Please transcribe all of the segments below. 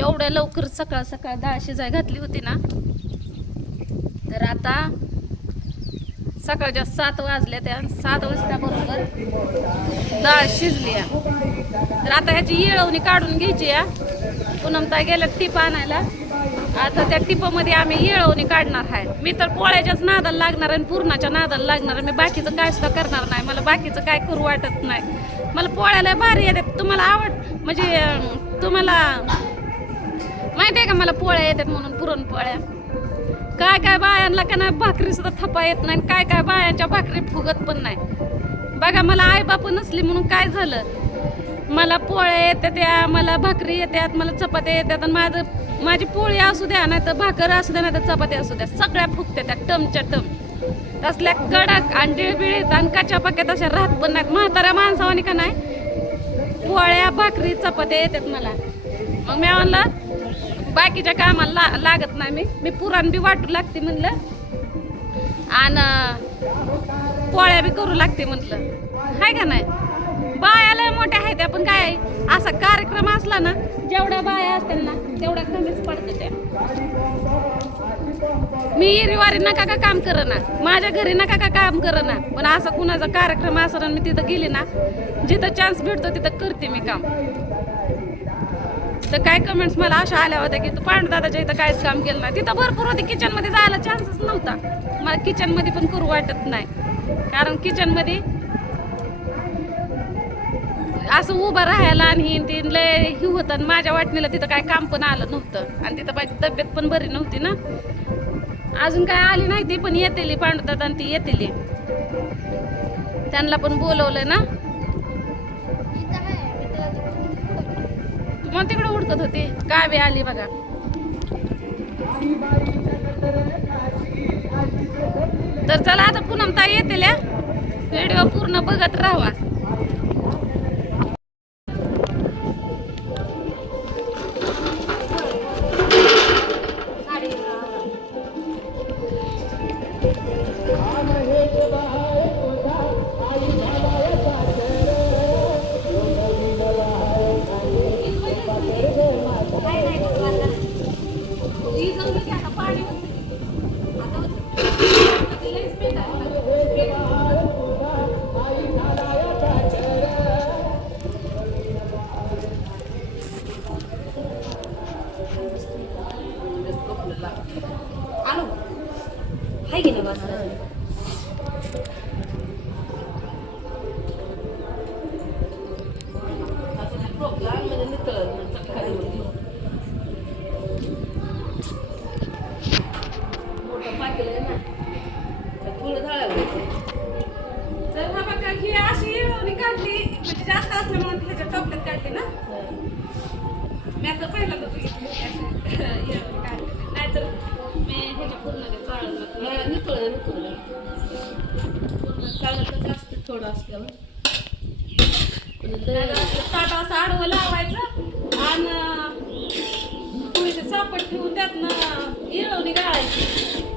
एवढ्या लवकर सकाळ सकाळ डाळ शिजाय घातली होती ना तर आता सकाळच्या सात वाजल्या त्या सात वाजल्याबरोबर दाळ डाळ शिजली तर आता ह्याची येळवणी काढून घ्यायची या पुनमता गेल्या टिप आणायला. आता त्या टिपामध्ये आम्ही येळवणी काढणार आहे. मी तर पोळ्याच्याच नादाला लागणार आणि पूर्णाच्या नादाला लागणार आहे. मी बाकीचं काय सुद्धा करणार नाही. मला बाकीचं काय करू वाटत नाही. मला पोळ्याला भारी येते तुम्हाला आवड म्हणजे तुम्हाला माहिती आहे का मला पोळ्या येतात म्हणून पुरणपोळ्या काय काय बायांना का नाही भाकरी सुद्धा थपा येत नाही काय काय बायांच्या भाकरी फुगत पण नाही. बघा मला आई बाप नसली म्हणून काय झालं? मला पोळ्या येतात या मला भाकरी येतात मला चपात्या येतात आणि माझं माझी पोळी असू द्या नाही तर भाकर असू द्या नाही तर चपात्या असू द्या सगळ्या फुगत्या त्या टमच्या टम. तसल्या कडक आणि डिळबिळीत आणि कच्या पाक्यात अशा राहत पण नाहीत. म्हाताऱ्या माणसावानी का नाही पोळ्या भाकरी चपात्या येतात मला. मग मी म्हणलं बाकीच्या कामाला ला लागत नाही मी. मी पुराण बी वाटू लागते म्हणलं. आणि पोळ्या बी करू लागते म्हटलं. हाय का नाही? बाया लय मोठ्या आहेत पण काय असा कार्यक्रम असला ना जेवढ्या बाया असतील ना तेवढ्या कमीच पडते त्या. मी रविवारी नका का काम कर ना माझ्या घरी नका का काम कर ना पण असा कुणाचा कार्यक्रम असला आणि मी तिथं गेले ना जिथं चान्स भेटतो तिथं करते मी काम. तर काय कमेंट्स मला अशा आल्या होत्या की तू पांडुदादाच्या इथं काहीच काम केलं नाही. तिथं भरपूर होती. किचनमध्ये जायला चान्सच नव्हता. मला किचनमध्ये पण करू वाटत नाही. कारण किचनमध्ये असं उभं राहायला आणि ती लय हे होतं आणि माझ्या वाटणीला तिथं काय काम पण आलं नव्हतं. आणि तिथं माझी तब्येत पण बरी नव्हती ना. अजून काय आली नाही ती पण येतेली पांडुदादा आणि ती येतेली. त्यांना पण बोलवलं ना. मग तिकडे उडकत होती? गावी आली बघा. तर चला आता पुनमता येतील व्हिडिओ पूर्ण बघत राहा थोडं असल्यावर ताट असं आडवं लावायचं आणि थोडीशी चापट ठेवून त्यातनं हिरवणी गाळायची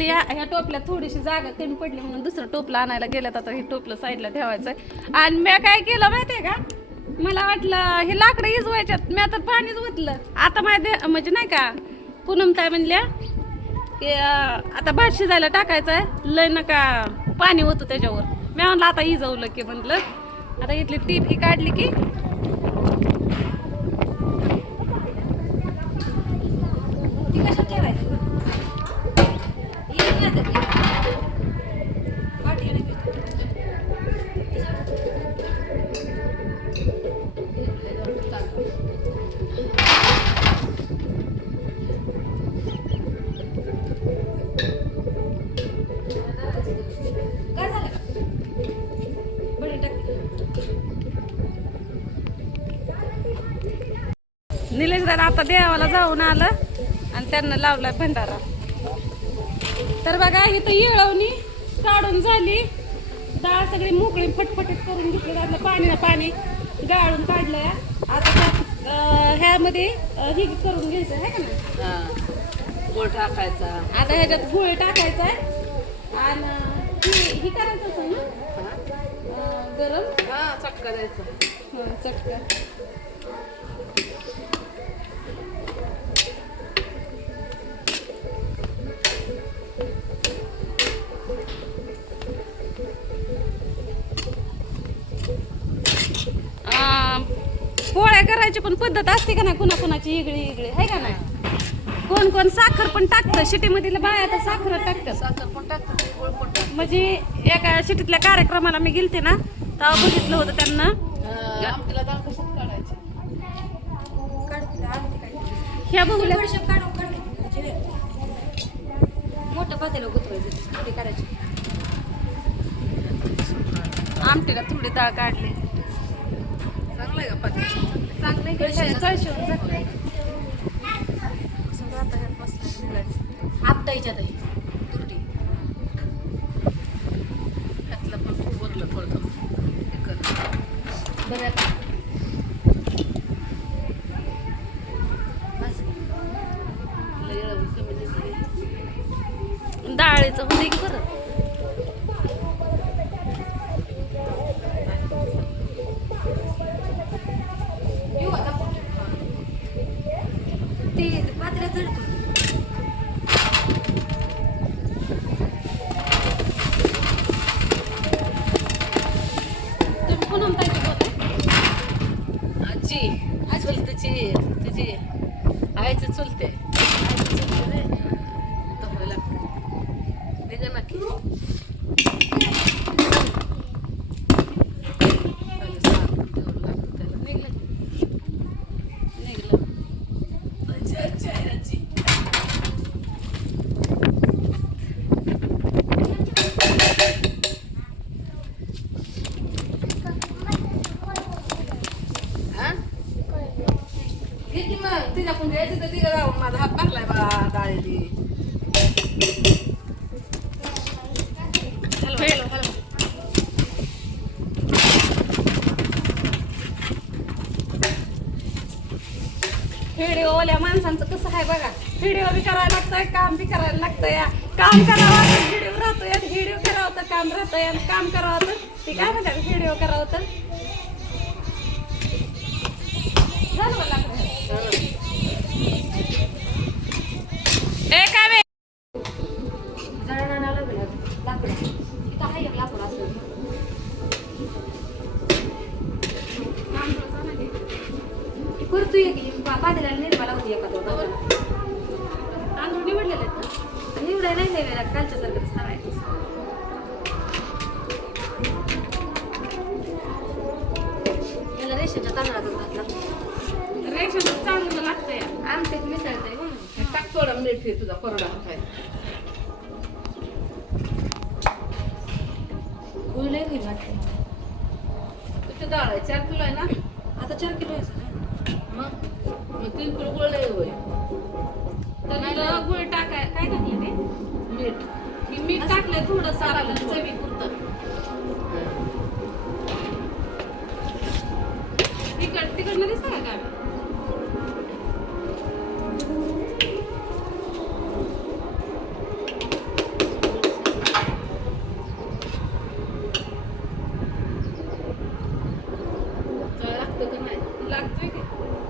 घेतली ह्या ह्या टोपल्यात थोडीशी जागा कमी पडली म्हणून दुसरं टोपलं आणायला गेल्यात आता हे टोपलं साईडला ठेवायचं आणि मी काय केलं माहितीये का? मला वाटलं हे लाकडं इजवायच्यात. मी आता पाणीच ओतलं. आता माहिती म्हणजे नाही का पूनम ताई म्हणल्या की आता भात शिजायला टाकायचं आहे लय नका पाणी होतं त्याच्यावर. मी म्हणलं आता इजवलं की म्हणलं. आता इथली टीप ही काढली की तर आता देवाला जाऊन आलं आणि त्यांना लावलाय भंडारा. तर बघा इथं येळवणी काढून झाली. डाळ सगळी मोकळी फटफटीत करून घेतली. त्यातलं पाणी ना पाणी गाळून काढलंय. आता ह्यामध्ये हे करून घ्यायचं आहे का ना हा. गोळ टाकायचा. आता ह्याच्यात गुळ टाकायचा आहे. आणि ही ही करायचं असेल ना? हा. गरम? हा चटका द्यायचा. हं, चटका. पोळ्या करायची पण पद्धत असते का नाही? कुणाकुणाची इगळी इगळी आहे का नाही? कोण कोण साखर पण टाकतं. शिटीमधील बाया तर साखर टाकतात. साखर पण टाकतो म्हणजे एका शिटीतल्या कार्यक्रमाला मी गेलते ना तेव्हा बघितलं होतं त्यांना. ह्या बघूल्या मोठं पातेलं गुतवायचं आमटीला थोडी डाळ काढली. चांगलं आहे चांगलं ह्यातलं पण खूप वरलं थोडं हे कर. बघा डाळीचं होते की बरं येऊ आता ते पातेल्या चढतो तुम्ही पुन्हा ताईची बोलताय? आजी चुलतीची तिची आईची चुलते तोफायला लागते निघा ना की पहिले साखर द्यावं लागतं त्याला. निघलं निघलं आजी, आजी, आजी. हा? घे की मग तिच्याकडून घ्यायची तर तिला जाऊन माझा हात भरलाय बा डाळीली हॅलो हॅलो माणसांचं कसं आहे बघा. व्हिडिओ बी करायला लागतंय काम बी करायला लागतंय. या. काम करावं तर व्हिडिओ राहतोय व्हिडिओ करावं तर काम राहतंय आणि काम करावं तर ते काय म्हणतात? व्हिडिओ करावं तर? झालं बा रेशनच्या तांदळाचा भात लागतो रेशन चांगलं लागतंय आमच्यात मिसळतंय म्हणून टाक थोडं मीठ हे तुझा कोरडा आहे गुळ लय होईल वाटतं तुझी डाळ आहे चार किलो आहे ना आता चार किलो आहे सर मग मग तीन किलो गोळ लय होय तर गुळ टाकाय. काय टाकलं ते मीठ. मीठ टाकलं थोडंसं आपलं चवीपुरतं. तिकड तिकडनं दिसतं का काय काय लागतं का नाही लागतोय की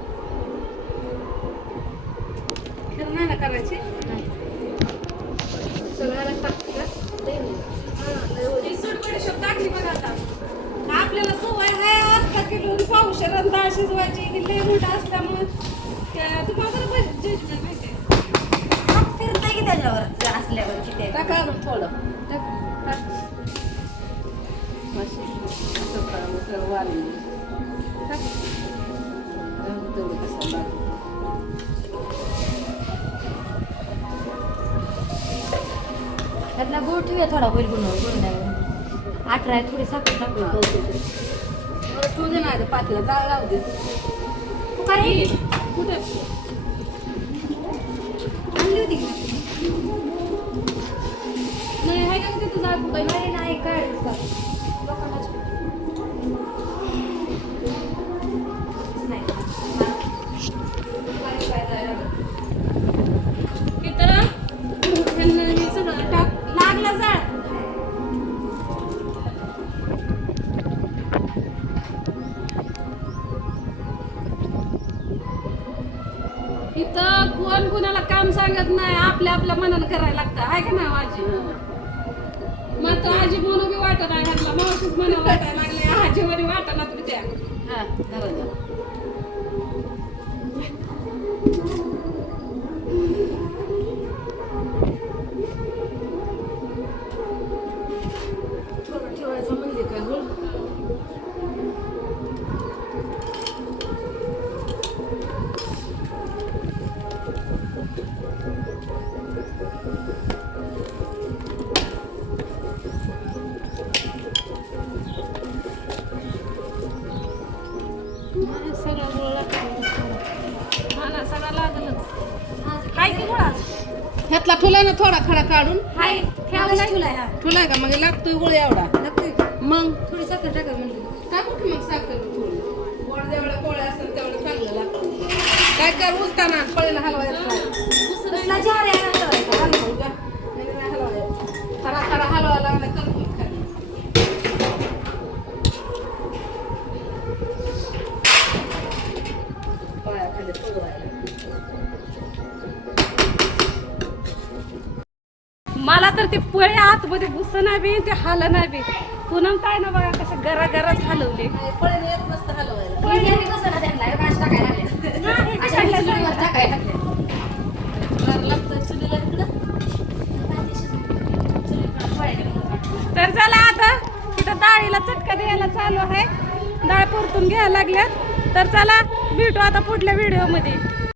दे तेवढं कसं लागतं. त्यातला गुळ ठेवूया थोडा होईल गुण गुण अठरा आहे थोडी साखर बरं, ठेवू दे ना आता पातेला जाळ लावू दे. तू काय कुठे? आणली होती? नाही आहे का तिथं जाळ कुठं नाही नाही काय सांगत नाही? आपल्या आपल्या मनानं करायला लागतं. आहे का ना हो आजी? मग तो आजी म्हणून बी वाटत आहे ह्यांना मावशीच म्हणून वाटायला लागले आजी म्हणे वाटणार तुझ्या हा धरा. ह्यातला ठुला ना थोडा खडा काढून. हाय ठेवलाय ठेवलाय हा. ठुलाय का? मग लागतोय गोळ एवढा. लागतोय? मग? थोडी साखर टाका म्हणते. टाकू की मग साखर? थोडी गोड जेवढ्या पोळ्या असतात तेवढं चांगलं लागतं. काय कर उलताना पळीला कसला मला तर ते पळे आतमध्ये घुस नाही बी ते हाल नाही बी. पुनम काय ना बघा कसं गरा गराच हलवले. तर चला आता तिथं डाळीला चटका द्यायला चालू आहे. डाळ परतून घ्यायला लागल्यात. तर चला भेटू आता पुढल्या व्हिडिओमध्ये